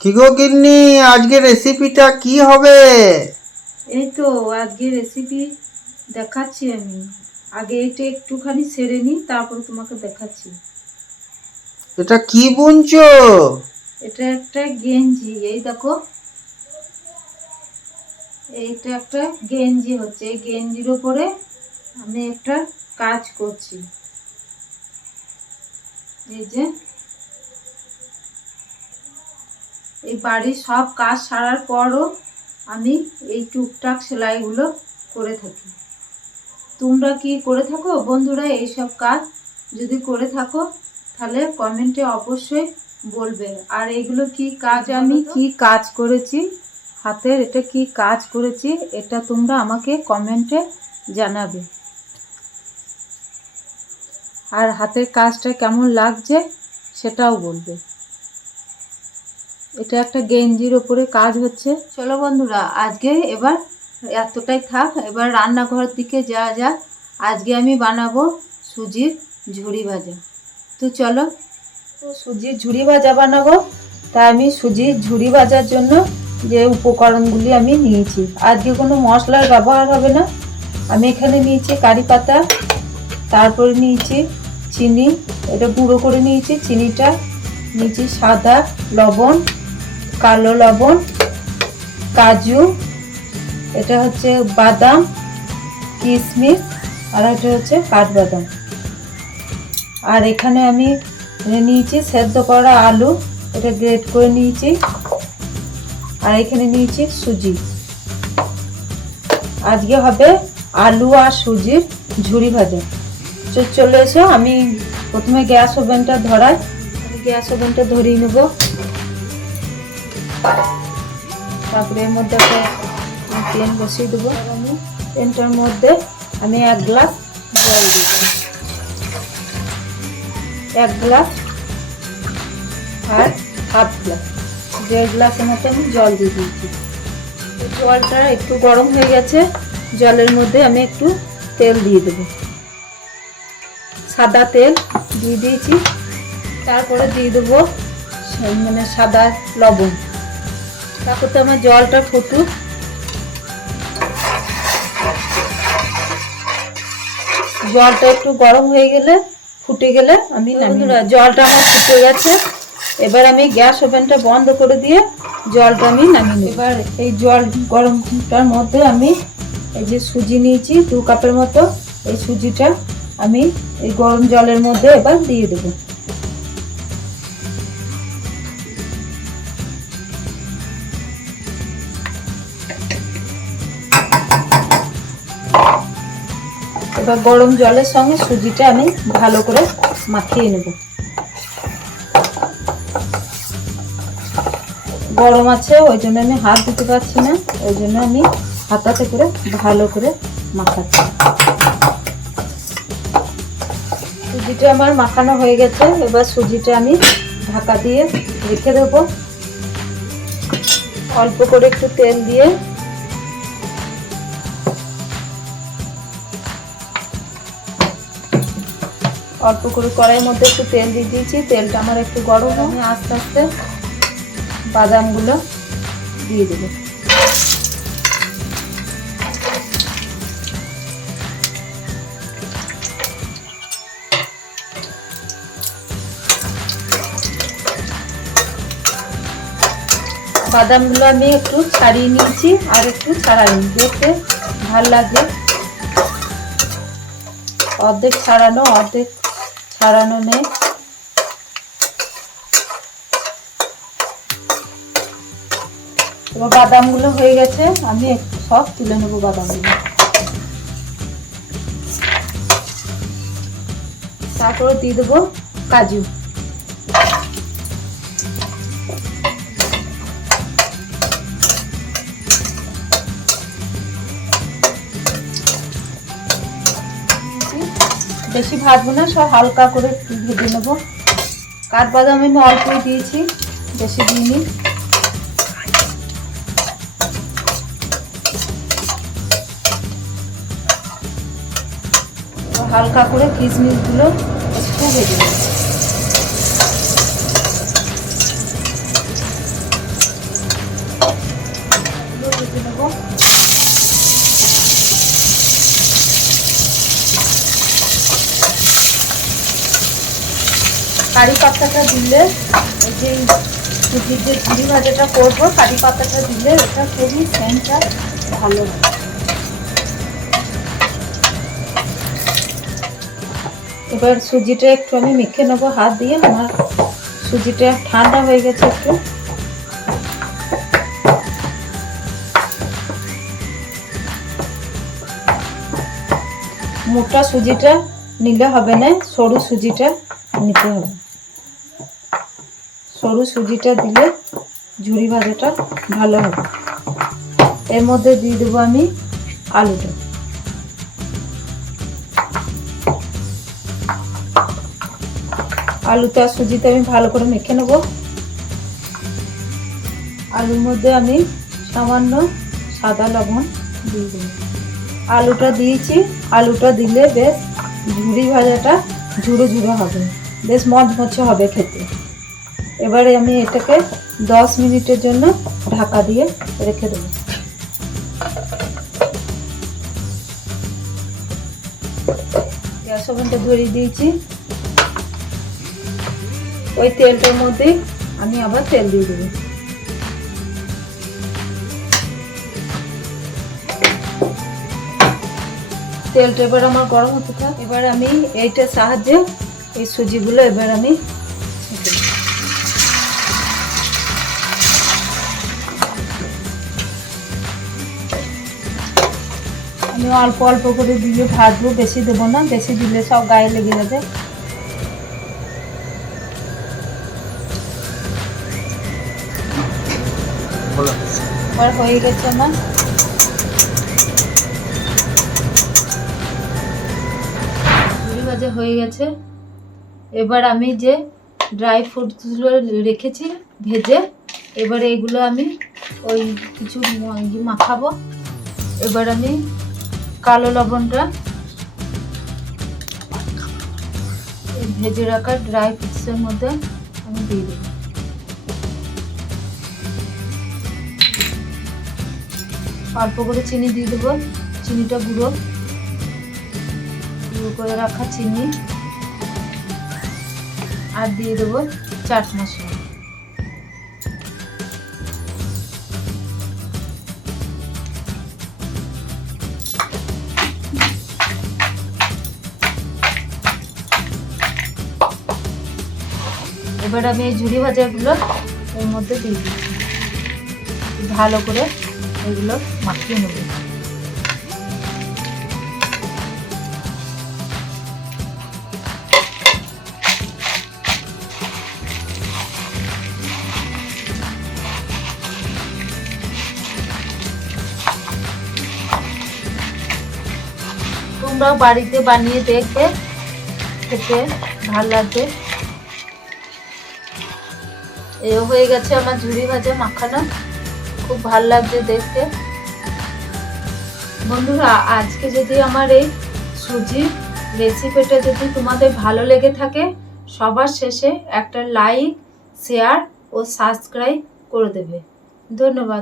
কি গো গিন্নি, আজকে রেসিপিটা কি হবে? এই তো আজকে রেসিপি দেখাচ্ছি আমি। আগে এটা একটুখানি সেরে নিই, তারপর তোমাকে দেখাচ্ছি। এটা কি বুনছো? এটা একটা গেঞ্জি, এই দেখো, এইটা একটা গেঞ্জি হচ্ছে। এই গেঞ্জির উপরে আমি একটা কাজ করছি। এই যে এই বাড়ির সব কাজ সারার পরও আমি এই টুকটাক সেলাইগুলো করে থাকি। তোমরা কি করে থাকো বন্ধুরা? এইসব কাজ যদি করে থাকো তাহলে কমেন্টে অবশ্যই বলবে। আর এগুলো কি কাজ, আমি কি কাজ করেছি হাতের, এটা কি কাজ করেছি, এটা তোমরা আমাকে কমেন্টে জানাবে। আর হাতের কাজটা কেমন লাগছে সেটাও বলবে। এটা একটা গেঞ্জির ওপরে কাজ হচ্ছে। চলো বন্ধুরা, আজকে এবার এতটাই থাক, এবার রান্নাঘরের দিকে যাওয়া যাক। আজকে আমি বানাবো সুজির ঝুড়ি ভাজা। তো চলো, সুজির ঝুড়ি ভাজা বানাবো। তাই আমি সুজির ঝুড়ি ভাজার জন্য যে উপকরণগুলি আমি নিয়েছি, আজকে কোনো মশলার ব্যবহার হবে না। আমি এখানে নিয়েছি কারি পাতা, তারপরে নিয়েছি চিনি, এটা গুঁড়ো করে নিয়েছি চিনিটা, নিয়েছি সাদা লবণ, কালো লবণ, কাজু, এটা হচ্ছে বাদাম, কিশমিশ, আর এটা হচ্ছে কাঠবাদাম। আর এখানে আমি নিয়েছি সেদ্ধ করা আলু, এটা গ্রেট করে নিয়েছি। আর এখানে নিয়েছি সুজি। আজকে হবে আলু আর সুজির ঝুড়ি ভাজা। চলে এসো, আমি প্রথমে গ্যাস ওভেনটা ধরাই। গ্যাস ওভেনটা ধরিয়ে নেব। তারপরে এর মধ্যে একটা পেন বসিয়ে দেবো। আমি পেনটার মধ্যে আমি 1 গ্লাস জল দিয়ে দেবো, 1 গ্লাস আর হাফ গ্লাস, 1.5 গ্লাসের মতো আমি জল দিয়ে দিয়েছি। জলটা একটু গরম হয়ে গেছে, জলের মধ্যে আমি একটু তেল দিয়ে দেবো, সাদা তেল দিয়ে দিয়েছি। তারপরে দিয়ে দেবো সাদা লবণ। তারপর তো আমার জলটা ফুটুক। জলটা একটু গরম হয়ে গেলে, ফুটে গেলে আমি নামিয়ে, জলটা আমার ফুটে গেছে। এবার আমি গ্যাস ওভেনটা বন্ধ করে দিয়ে জলটা আমি নামিয়ে নেব। এবার এই জল গরমটার মধ্যে আমি এই যে সুজি নিয়েছি 2 কাপের মতো, এই সুজিটা আমি এই গরম জলের মধ্যে এবার দিয়ে দেবো। এবার গরম জলের সঙ্গে সুজিটা আমি ভালো করে মাখিয়ে নেব। গরম আছে ওই জন্য আমি হাত দিতে পারছি না, ওই জন্য আমি হাতাতে করে ভালো করে মাখাচ্ছি। সুজিটা আমার মাখানো হয়ে গেছে। এবার সুজিটা আমি ঢাকা দিয়ে রেখে দেবো। অল্প করে একটু তেল দিয়ে অল্প করে কড়াইয়ের মধ্যে একটু তেল দিয়ে দিয়েছি। তেলটা আমার একটু গরম, আমি আস্তে আস্তে বাদামগুলো দিয়ে দেবো। বাদামগুলো আমি একটু ছাড়িয়ে নিয়েছি আর একটু ছাড়াইনি, দেখতে ভালো লাগে। অর্ধেক ছাড়ানো অর্ধেক ছাড়ানো নেই। এবার বাদামগুলো হয়ে গেছে, আমি একটু সব তুলে নেবো বাদামগুলো। তারপরে দিয়ে দেবো কাজু। বেশি ভাজবো না, সব হালকা করে ভেজে নেবো। কাঠবাদাম আমি অল্পই দিয়েছি, বেশি দিইনি। হালকা করে কিশমিশগুলো একটু ভেজে নেব। কারি পাতাটা দিলে, এই যে সুজির যে ঝুড়ি ভাজাটা করবো, কারি পাতাটা দিলে এটা খুবই সেন্টটা ভালো হয়। এবার সুজিটা একটু আমি মেখে নেবো হাত দিয়ে। আমার সুজিটা ঠান্ডা হয়ে গেছে একটু। মোটা সুজিটা নিলে হবে না, সরু সুজিটা নিতে হবে। সরু সুজিটা দিলে ঝুড়ি ভাজাটা ভালো হবে। এর মধ্যে দিয়ে দেবো আমি আলুটা। আলুটা সুজিতে আমি ভালো করে মেখে নেব। আলুর মধ্যে আমি সামান্য সাদা লবণ দিয়ে দেবো। আলুটা দিয়েছি, আলুটা দিলে বেশ ঝুড়ি ভাজাটা ঝুড়ো ঝুড়ো হবে, বেশ মচমচে হবে খেতে। এবারে আমি এটাকে 10 মিনিটের জন্য ঢাকা দিয়ে রেখে দেবো। গ্যাস ওভেনটা ধরিয়ে দিয়েছি। ওই তেলটার মধ্যে আমি আবার তেল দিয়ে দেবো। তেলটা এবার আমার গরম হতে থাক। এবার আমি এইটার সাহায্যে এই সুজিগুলো এবার আমি ছেঁকে দেব। আমি অল্প অল্প করে দিয়ে ভাজবো, বেশি দেবো না, বেশি দিলে সব গায়ে লেগে যাবে। এবার হয়ে গেছে আমার। ঝুড়ি ভাজা হয়ে গেছে। এবার আমি যে ড্রাই ফ্রুটসগুলো রেখেছি ভেজে, এবার এইগুলো আমি ওই কিছু মাখাবো। এবার আমি কালো লবণটা ভেজে রাখা ড্রাই ফ্রুটসের মধ্যে আমি দিয়ে দেবো। অল্প করে চিনি দিয়ে দেবো, চিনিটা গুঁড়ো করে রাখা চিনি, আর দিয়ে দেবো চাট মশলা। এবার আমি এই ঝুড়ি ভাজাগুলো এর মধ্যে দিয়ে দিচ্ছি, ভালো করে এগুলো মাখিয়ে নেব। তোমরাও বাড়িতে বানিয়ে দেখবে, খেতে ভালো লাগবে। এও হয়ে গেছে আমার ঝুড়ি ভাজা মাখানো, খুব ভালো লাগছে দেখতে। বন্ধুরা, আজকে যদি আমার এই সুজির রেসিপিটা যদি তোমাদের ভালো লেগে থাকে, সবার শেষে একটা লাইক, শেয়ার ও সাবস্ক্রাইব করে দেবে। ধন্যবাদ।